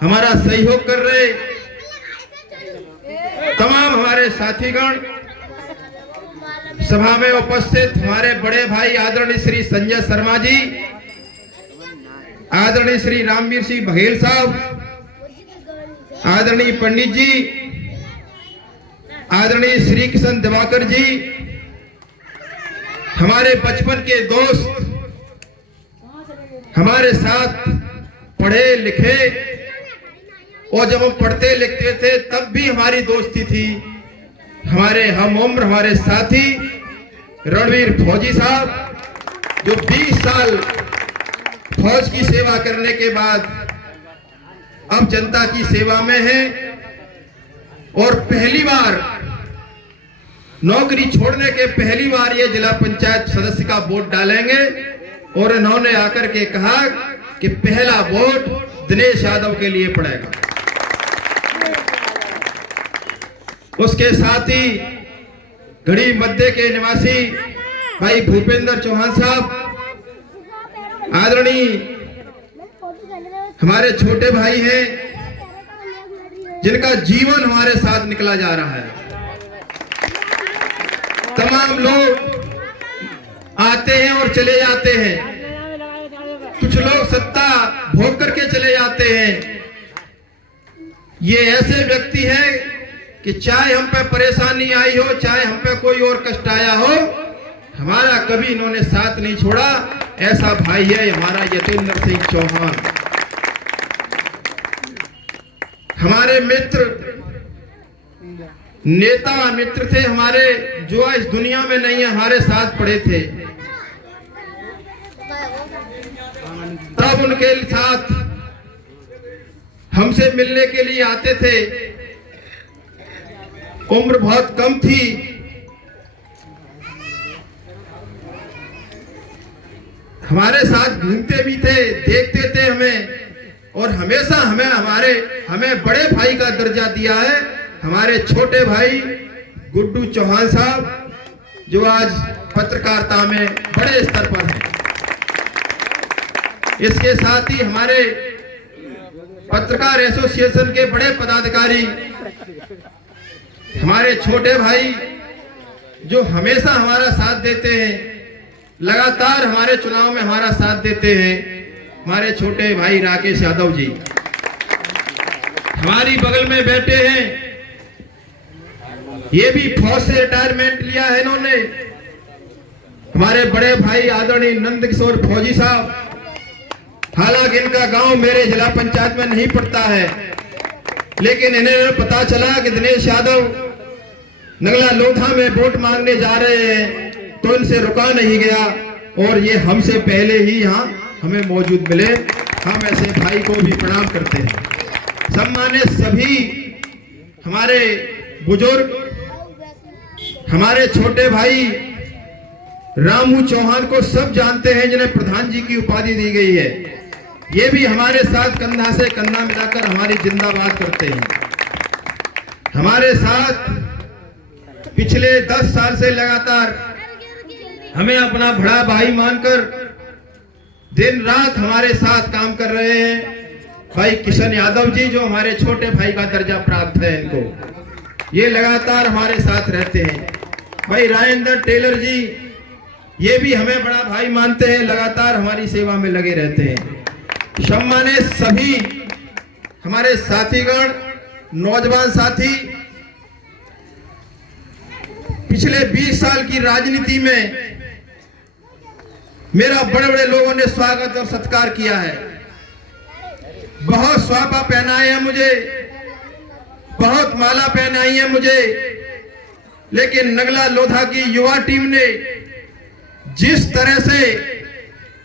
हमारा सहयोग कर रहे तमाम हमारे साथीगण, सभा में उपस्थित हमारे बड़े भाई आदरणीय श्री संजय शर्मा जी, आदरणीय श्री रामवीर सिंह बघेल साहब, आदरणीय पंडित जी, आदरणीय श्री किशन दिवाकर जी, हमारे बचपन के दोस्त, हमारे साथ पढ़े लिखे, और जब हम पढ़ते लिखते थे तब भी हमारी दोस्ती थी। हमारे हम उम्र हमारे साथी रणवीर फौजी साहब, जो 20 साल फौज की सेवा करने के बाद अब जनता की सेवा में हैं, और पहली बार नौकरी छोड़ने के पहली बार ये जिला पंचायत सदस्य का वोट डालेंगे। और इन्होंने आकर के कहा कि पहला वोट दिनेश यादव के लिए पड़ेगा। उसके साथ ही घड़ी मध्य के निवासी भाई भूपेंद्र चौहान साहब, आदरणीय हमारे छोटे भाई हैं, जिनका जीवन हमारे साथ निकला जा रहा है। तमाम लोग आते हैं और चले जाते हैं, कुछ लोग सत्ता भोग करके चले जाते हैं। ये ऐसे व्यक्ति हैं कि चाहे हम पे परेशानी आई हो, चाहे हम पे कोई और कष्ट आया हो, हमारा कभी इन्होंने साथ नहीं छोड़ा। ऐसा भाई है हमारा यतेंद्र सिंह चौहान। हमारे मित्र, नेता मित्र थे हमारे, जो इस दुनिया में नहीं है, हमारे साथ पढ़े थे। तब उनके साथ हमसे मिलने के लिए आते थे। उम्र बहुत कम थी, हमारे साथ घूमते भी थे, देखते थे हमें, और हमेशा हमें बड़े भाई का दर्जा दिया है। हमारे छोटे भाई गुड्डू चौहान साहब, जो आज पत्रकारिता में बड़े स्तर पर हैं। इसके साथ ही हमारे पत्रकार एसोसिएशन के बड़े पदाधिकारी, हमारे छोटे भाई, जो हमेशा हमारा साथ देते हैं, लगातार हमारे चुनाव में हमारा साथ देते हैं। हमारे छोटे भाई राकेश यादव जी हमारी बगल में बैठे हैं, ये भी फौज से रिटायरमेंट लिया है इन्होंने। हमारे बड़े भाई आदरणीय नंद किशोर फौजी साहब, हालांकि इनका गांव मेरे जिला पंचायत में नहीं पड़ता है, लेकिन इन्हें पता चला कि दिनेश यादव नगला लोधा में वोट मांगने जा रहे हैं, तो इनसे रुका नहीं गया, और ये हमसे पहले ही यहाँ हमें मौजूद मिले। हम ऐसे भाई को भी प्रणाम करते हैं। सम्मानित सभी हमारे बुजुर्ग, हमारे छोटे भाई रामू चौहान को सब जानते हैं, जिन्हें प्रधान जी की उपाधि दी गई है। ये भी हमारे साथ कंधा से कंधा मिलाकर हमारी जिंदाबाद करते हैं। हमारे साथ पिछले 10 साल से लगातार हमें अपना बड़ा भाई मानकर दिन रात हमारे साथ काम कर रहे हैं भाई किशन यादव जी, जो हमारे छोटे भाई का दर्जा प्राप्त है इनको, ये लगातार हमारे साथ रहते हैं। भाई राजेंद्र टेलर जी, ये भी हमें बड़ा भाई मानते हैं, लगातार हमारी सेवा में लगे रहते हैं। सम्मानित सभी हमारे साथीगण, नौजवान साथी, पिछले 20 साल की राजनीति में मेरा बड़े बड़े लोगों ने स्वागत और सत्कार किया है। बहुत स्वापा पहनाए हैं मुझे, बहुत माला पहनाई है मुझे, लेकिन नगला लोधा की युवा टीम ने जिस तरह से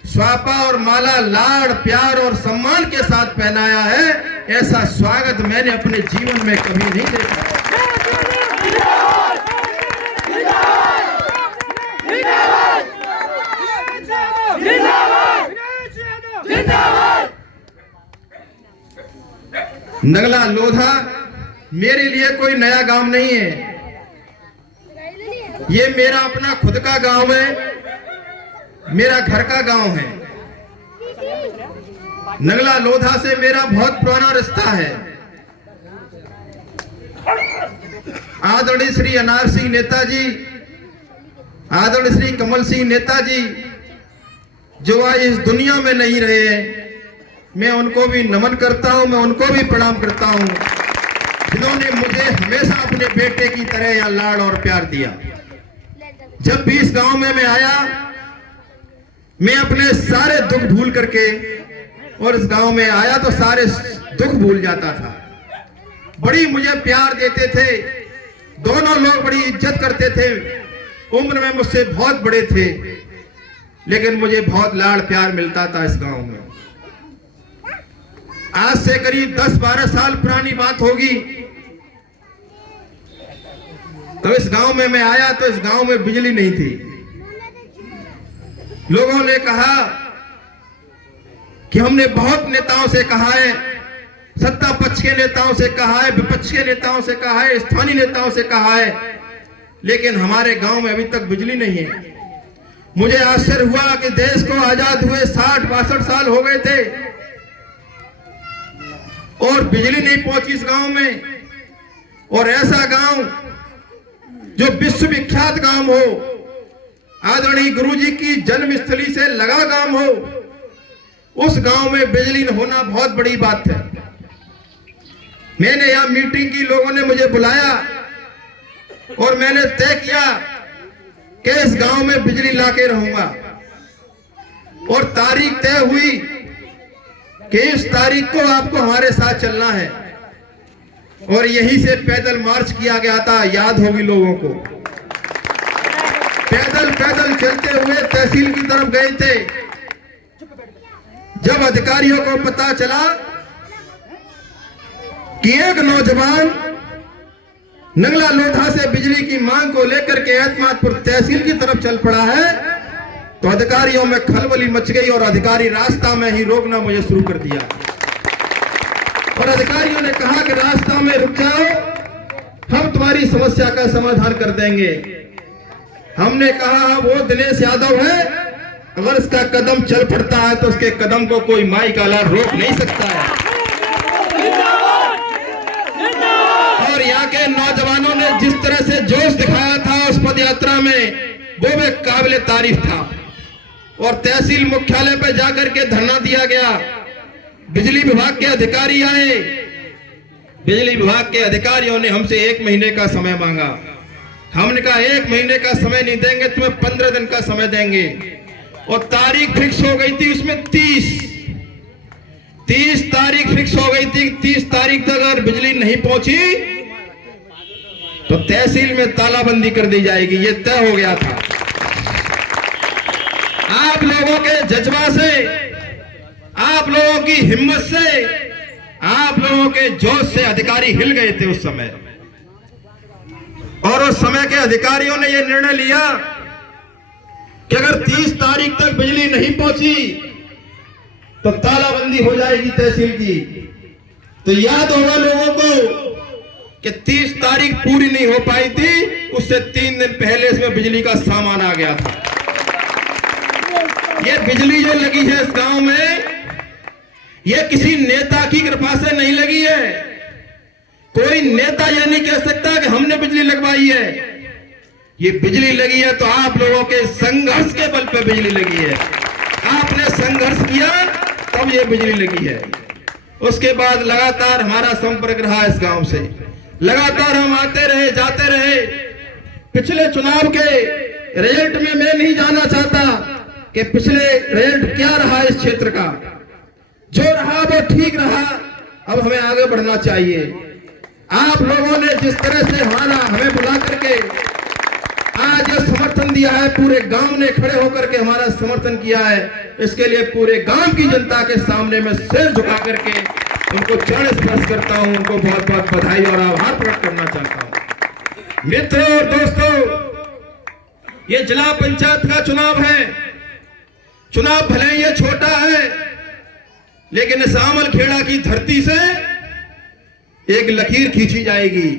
स्वापा और माला लाड़ प्यार और सम्मान के साथ पहनाया है, ऐसा स्वागत मैंने अपने जीवन में कभी नहीं देखा। नगला लोधा मेरे लिए कोई नया गांव नहीं है, ये मेरा अपना खुद का गांव है, मेरा घर का गांव है। नंगला लोधा से मेरा बहुत पुराना रिश्ता है। आदरणीय श्री अनार सिंह नेताजी, आदरणीय श्री कमल सिंह नेताजी जो आज इस दुनिया में नहीं रहे हैं, मैं उनको भी नमन करता हूं, मैं उनको भी प्रणाम करता हूं, जिन्होंने मुझे हमेशा अपने बेटे की तरह यहाँ लाड़ और प्यार दिया। जब भी इस गांव में मैं आया, मैं अपने सारे दुख भूल करके और इस गांव में आया तो सारे दुख भूल जाता था। बड़ी मुझे प्यार देते थे, दोनों लोग बड़ी इज्जत करते थे, उम्र में मुझसे बहुत बड़े थे, लेकिन मुझे बहुत लाड़ प्यार मिलता था इस गांव में। आज से करीब 10-12 साल पुरानी बात होगी, तो इस गांव में मैं आया तो इस गांव में बिजली नहीं थी। लोगों ने कहा कि हमने बहुत नेताओं से कहा है, सत्ता पक्ष के नेताओं से कहा है, विपक्ष के नेताओं से कहा है, स्थानीय नेताओं से कहा है, लेकिन हमारे गांव में अभी तक बिजली नहीं है। मुझे आश्चर्य हुआ कि देश को आजाद हुए 60-62 साल हो गए थे और बिजली नहीं पहुंची इस गांव में। और ऐसा गांव जो विश्वविख्यात गांव हो, आदरणीय गुरुजी की जन्मस्थली से लगा गांव हो, उस गांव में बिजली न होना बहुत बड़ी बात है। मैंने यहां मीटिंग की, लोगों ने मुझे बुलाया और मैंने तय किया कि इस गांव में बिजली लाके रहूंगा। और तारीख तय हुई कि इस तारीख को आपको हमारे साथ चलना है, और यहीं से पैदल मार्च किया गया था, याद होगी लोगों को। पैदल पैदल चलते हुए तहसील की तरफ गए थे। जब अधिकारियों को पता चला कि एक नौजवान नंगला लोधा से बिजली की मांग को लेकर के एतमादपुर तहसील की तरफ चल पड़ा है, तो अधिकारियों में खलबली मच गई और अधिकारी रास्ता में ही रोकना मुझे शुरू कर दिया। और अधिकारियों ने कहा कि रास्ता में रुक जाओ, हम तुम्हारी समस्या का समाधान कर देंगे। हमने कहा वो दिनेश यादव है, अगर इसका कदम चल पड़ता है तो उसके कदम को कोई माई काला रोक नहीं सकता है। और यहाँ के नौजवानों ने जिस तरह से जोश दिखाया था उस पद यात्रा में, वो भी काबिले तारीफ था। और तहसील मुख्यालय पर जाकर के धरना दिया गया। बिजली विभाग के अधिकारी आए, बिजली विभाग के अधिकारियों ने हमसे 1 महीने का समय मांगा। हमने कहा 1 महीने का समय नहीं देंगे, तुम्हें 15 दिन का समय देंगे। और तारीख फिक्स हो गई थी उसमें 30 तारीख फिक्स हो गई थी। 30 तारीख तक अगर बिजली नहीं पहुंची तो तहसील में तालाबंदी कर दी जाएगी, ये तय हो गया था। आप लोगों के जज्बा से, आप लोगों की हिम्मत से, आप लोगों के जोश से अधिकारी हिल गए थे उस समय। और उस समय के अधिकारियों ने यह निर्णय लिया कि अगर 30 तारीख तक बिजली नहीं पहुंची तो तालाबंदी हो जाएगी तहसील की। तो याद होगा लोगों को कि 30 तारीख पूरी नहीं हो पाई थी, उससे 3 दिन पहले इसमें बिजली का सामान आ गया था। ये बिजली जो लगी है इस गांव में, ये किसी नेता की कृपा से नहीं लगी है। कोई नेता यह नहीं कह सकता कि हमने बिजली लगवाई है। ये बिजली लगी है तो आप लोगों के संघर्ष के बल पे बिजली लगी है। आपने संघर्ष किया तब ये बिजली लगी है। उसके बाद लगातार हमारा संपर्क रहा इस गांव से, लगातार हम आते रहे, जाते रहे। पिछले चुनाव के रिजल्ट में मैं नहीं जानना चाहता कि पिछले रिजल्ट क्या रहा इस क्षेत्र का। जो रहा वो ठीक रहा, अब हमें आगे बढ़ना चाहिए। आप लोगों ने जिस तरह से हमें बुला करके आज जो समर्थन दिया है, पूरे गांव ने खड़े होकर के हमारा समर्थन किया है, इसके लिए पूरे गांव की जनता के सामने मैं सिर झुका करके उनको चरण स्पर्श करता हूं, उनको बहुत बहुत बधाई और आभार प्रकट करना चाहता हूं। मित्रों और दोस्तों, ये जिला पंचायत का चुनाव है। चुनाव भले ही ये छोटा है, लेकिन इस आमलखेड़ा की धरती से एक लकीर खींची जाएगी।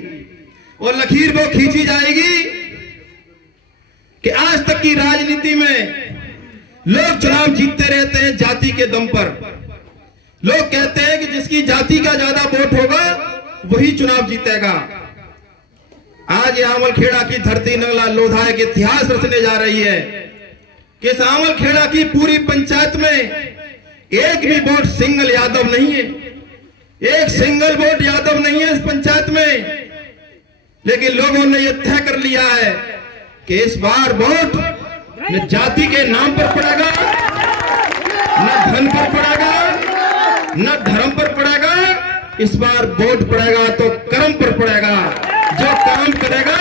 और लकीर वो खींची जाएगी कि आज तक की राजनीति में लोग चुनाव जीतते रहते हैं जाति के दम पर, लोग कहते हैं कि जिसकी जाति का ज्यादा वोट होगा वही चुनाव जीतेगा। आज ये आमलखेड़ा की धरती नगला लोधा के इतिहास रचने जा रही है कि इस आमलखेड़ा की पूरी पंचायत में एक भी वोट सिंगल यादव नहीं है, एक सिंगल वोट यादव नहीं है इस पंचायत में। लेकिन लोगों ने यह तय कर लिया है कि इस बार वोट न जाति के नाम पर पड़ेगा, न धन पर पड़ेगा, न धर्म पर पड़ेगा। इस बार वोट पड़ेगा तो कर्म पर पड़ेगा। जो कर्म करेगा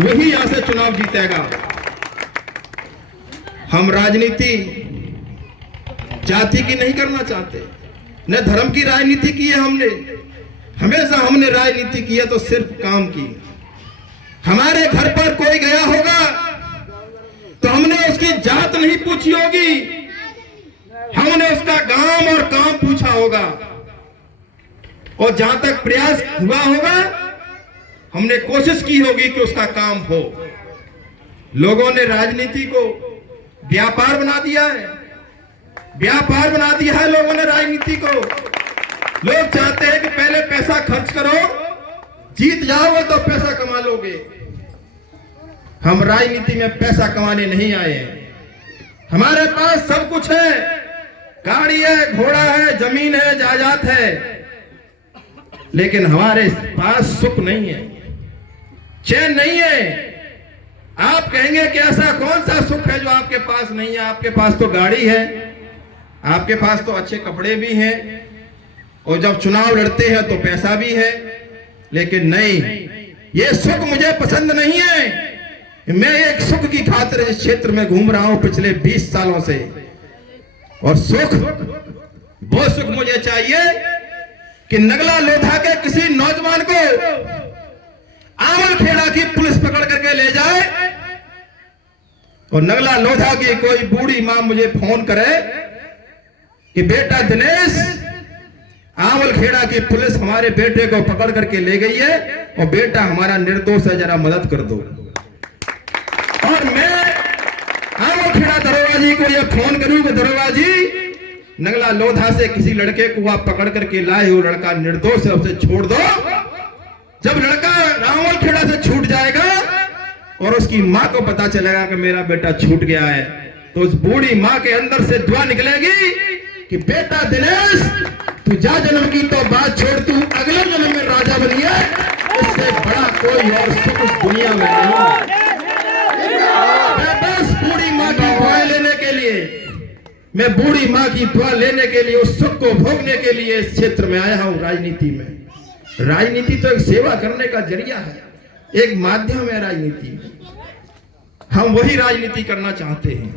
वही यहां से चुनाव जीतेगा। हम राजनीति जाति की नहीं करना चाहते, न धर्म की राजनीति की है हमने। हमेशा हमने राजनीति की है तो सिर्फ काम की। हमारे घर पर कोई गया होगा तो हमने उसकी जात नहीं पूछी होगी, हमने उसका गांव और काम पूछा होगा। और जहां तक प्रयास हुआ होगा हमने कोशिश की होगी कि उसका काम हो। लोगों ने राजनीति को व्यापार बना दिया है, व्यापार बना दिया है लोगों ने राजनीति को। लोग चाहते हैं कि पहले पैसा खर्च करो, जीत जाओगे तो पैसा कमा लोगे। हम राजनीति में पैसा कमाने नहीं आए हैं। हमारे पास सब कुछ है, गाड़ी है, घोड़ा है, जमीन है, जायदाद है, लेकिन हमारे पास सुख नहीं है, चैन नहीं है। आप कहेंगे कि ऐसा कौन सा सुख है जो आपके पास नहीं है? आपके पास तो गाड़ी है, आपके पास तो अच्छे कपड़े भी हैं, और जब चुनाव लड़ते हैं तो पैसा भी है। लेकिन नहीं, ये सुख मुझे पसंद नहीं है। मैं एक सुख की खातिर इस क्षेत्र में घूम रहा हूं पिछले 20 सालों से, और सुख वो सुख मुझे चाहिए कि नगला लोधा के किसी नौजवान को आमलखेड़ा की पुलिस पकड़ करके ले जाए, और नगला लोधा की कोई बूढ़ी मां मुझे फोन करे कि बेटा दिनेश, आमलखेड़ा की पुलिस हमारे बेटे को पकड़ करके ले गई है और बेटा हमारा निर्दोष है, जरा मदद कर दो। और मैं आमलखेड़ा दरोगा जी को यह फोन करूं कि दरोगा जी, नगला लोधा से किसी लड़के को आप पकड़ करके लाए हो, लड़का निर्दोष है, उसे छोड़ दो। जब लड़का आमलखेड़ा से छूट जाएगा और उसकी मां को पता चलेगा कि मेरा बेटा छूट गया है, तो उस बूढ़ी मां के अंदर से दुआ निकलेगी कि बेटा दिनेश, तू जा जन्म की तो बात छोड़, तू अगले जन्म में राजा बनिए। इससे बड़ा कोई और सुख इस दुनिया में नहीं। मैं बस बूढ़ी मां की दुआ लेने के लिए, मैं बूढ़ी मां की दुआ लेने के लिए, उस सुख को भोगने के लिए इस क्षेत्र में आया हूं। राजनीति में, राजनीति तो एक सेवा करने का जरिया है, एक माध्यम है राजनीति। हम वही राजनीति करना चाहते हैं।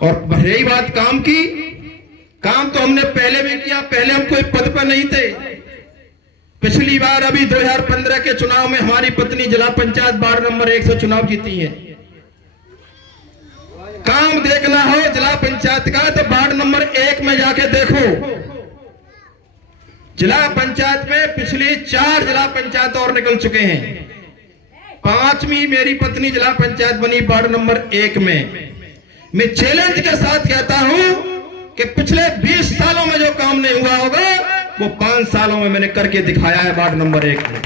और रही बात काम की, काम तो हमने पहले भी किया। पहले हम कोई पद पर नहीं थे। पिछली बार अभी 2015 के चुनाव में हमारी पत्नी जिला पंचायत वार्ड नंबर 1 से चुनाव जीती है। काम देखना हो जिला पंचायत का तो वार्ड नंबर 1 में जाके देखो। जिला पंचायत में पिछली 4 जिला पंचायत और निकल चुके हैं, 5वीं मेरी पत्नी जिला पंचायत बनी वार्ड नंबर 1 में। मैं चैलेंज के साथ कहता हूं कि पिछले 20 सालों में जो काम नहीं हुआ होगा वो 5 सालों में मैंने करके दिखाया है वार्ड नंबर 1 में।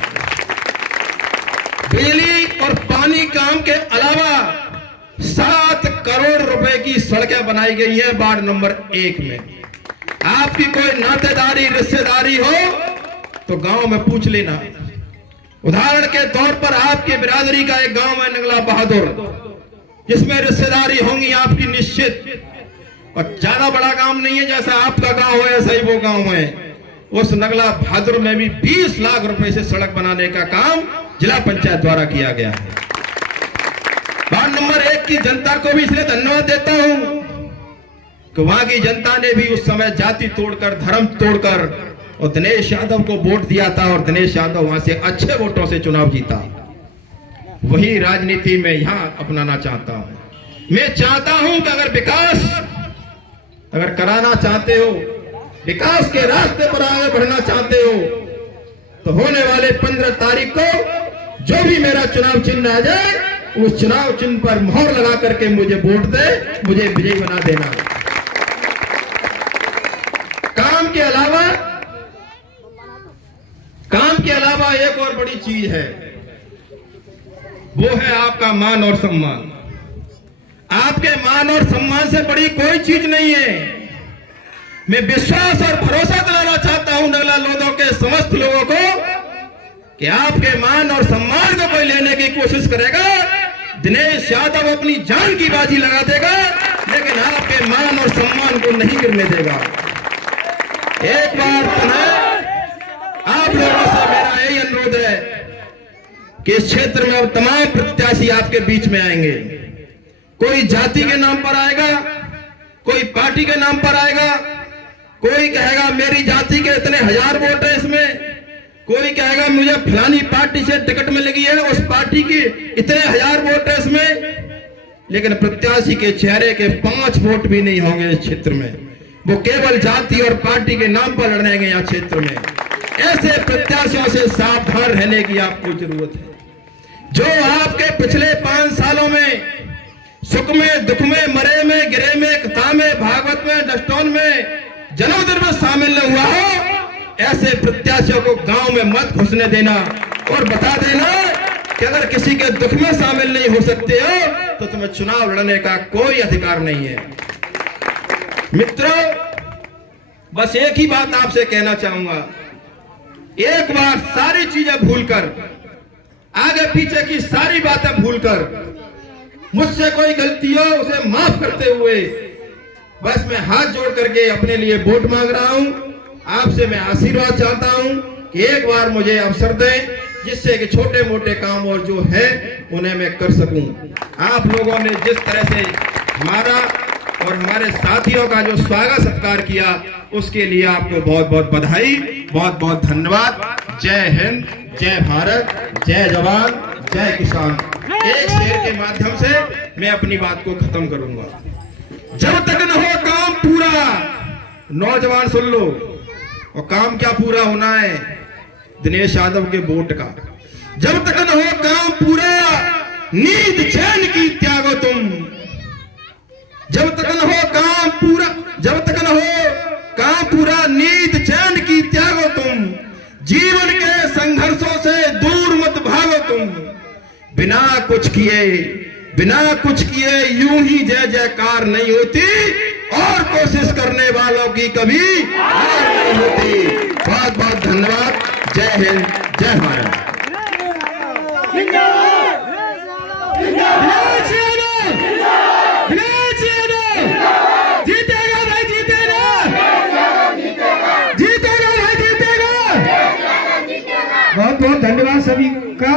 बिजली और पानी काम के अलावा 7 करोड़ रुपए की सड़कें बनाई गई है वार्ड नंबर 1 में। आपकी कोई नातेदारी रिश्तेदारी हो तो गांव में पूछ लेना। उदाहरण के तौर पर आपकी बिरादरी का एक गांव है नगला बहादुर, जिसमें रिश्तेदारी होंगी आपकी निश्चित, और ज्यादा बड़ा गांव नहीं है, जैसा आपका गांव है ऐसा ही वो गांव है। उस नगला बहादुर में भी 20 लाख रुपए से सड़क बनाने का काम जिला पंचायत द्वारा किया गया है। वार्ड नंबर 1 की जनता को भी इसलिए धन्यवाद देता हूं कि वहां की जनता ने भी उस समय जाति तोड़कर, धर्म तोड़कर और दिनेश यादव को वोट दिया था, और दिनेश यादव वहां से अच्छे वोटों से चुनाव जीता। वही राजनीति में यहां अपनाना चाहता हूं। मैं चाहता हूं कि अगर विकास अगर कराना चाहते हो, विकास के रास्ते पर आगे बढ़ना चाहते हो, तो होने वाले 15 तारीख को जो भी मेरा चुनाव चिन्ह आ जाए, उस चुनाव चिन्ह पर मोहर लगा करके मुझे वोट दे, मुझे विजयी बना देना। काम आपके अलावा एक और बड़ी चीज है, वो है आपका मान और सम्मान। आपके मान और सम्मान से बड़ी कोई चीज नहीं है। मैं विश्वास और भरोसा दिलाना चाहता हूं नगला लोधों के समस्त लोगों को कि आपके मान और सम्मान को कोई लेने की कोशिश करेगा, दिनेश यादव अपनी जान की बाजी लगा देगा, लेकिन आपके मान और सम्मान को नहीं गिरने देगा। एक बार पुनः आप लोगों से मेरा यही अनुरोध है कि इस क्षेत्र में अब तमाम प्रत्याशी आपके बीच में आएंगे। कोई जाति के नाम पर आएगा, कोई पार्टी के नाम पर आएगा, कोई कहेगा मेरी जाति के इतने हजार वोट है इसमें, कोई कहेगा मुझे फलानी पार्टी से टिकट मिलेगी है, उस पार्टी की इतने हजार वोट है इसमें। लेकिन प्रत्याशी के चेहरे के 5 वोट भी नहीं होंगे इस क्षेत्र में। वो केवल जाति और पार्टी के नाम पर लड़ेंगे यहाँ क्षेत्र में। ऐसे प्रत्याशियों से सावधान रहने की आपको जरूरत है, जो आपके पिछले 5 सालों में सुख में, दुख में, मरे में, गिरे में, कथा में, भागवत में, डस्टोन में, जन्मदिन में शामिल न हुआ हो। ऐसे प्रत्याशियों को गांव में मत घुसने देना और बता देना कि अगर किसी के दुख में शामिल नहीं हो सकते हो तो तुम्हें चुनाव लड़ने का कोई अधिकार नहीं है। मित्रों, बस एक ही बात आपसे कहना चाहूंगा, एक बार सारी चीजें भूलकर, आगे पीछे की सारी बातें भूलकर, मुझसे कोई गलती हो उसे माफ करते हुए बस मैं हाथ जोड़ करके अपने लिए वोट मांग रहा हूं। आपसे मैं आशीर्वाद चाहता हूं कि एक बार मुझे अवसर दें, जिससे कि छोटे मोटे काम और जो है उन्हें मैं कर सकूं। आप लोगों ने जिस तरह से हमारा और हमारे साथियों का जो स्वागत सत्कार किया, उसके लिए आपको बहुत बहुत बधाई, बहुत बहुत धन्यवाद। जय हिंद, जय भारत, जय जवान, जय किसान। एक शेर के माध्यम से मैं अपनी बात को खत्म करूंगा। जब तक न हो काम पूरा, नौजवान सुन लो, और काम क्या पूरा होना है? दिनेश यादव के वोट का। जब तक न हो काम पूरा, नींद चैन की त्यागो तुम। जब तक न हो काम पूरा, जब तक न हो काम पूरा, नींद चैन की त्यागो तुम। जीवन के संघर्षों से दूर मत भागो तुम। बिना कुछ किए यूं ही जय जयकार नहीं होती, और कोशिश करने वालों की कभी हार नहीं होती। बहुत बहुत धन्यवाद। जय हिंद, जय भारत। जीतेगा भाई, जीतेगा, जीतेगा भाई, जीतेगा। बहुत बहुत धन्यवाद सभी का।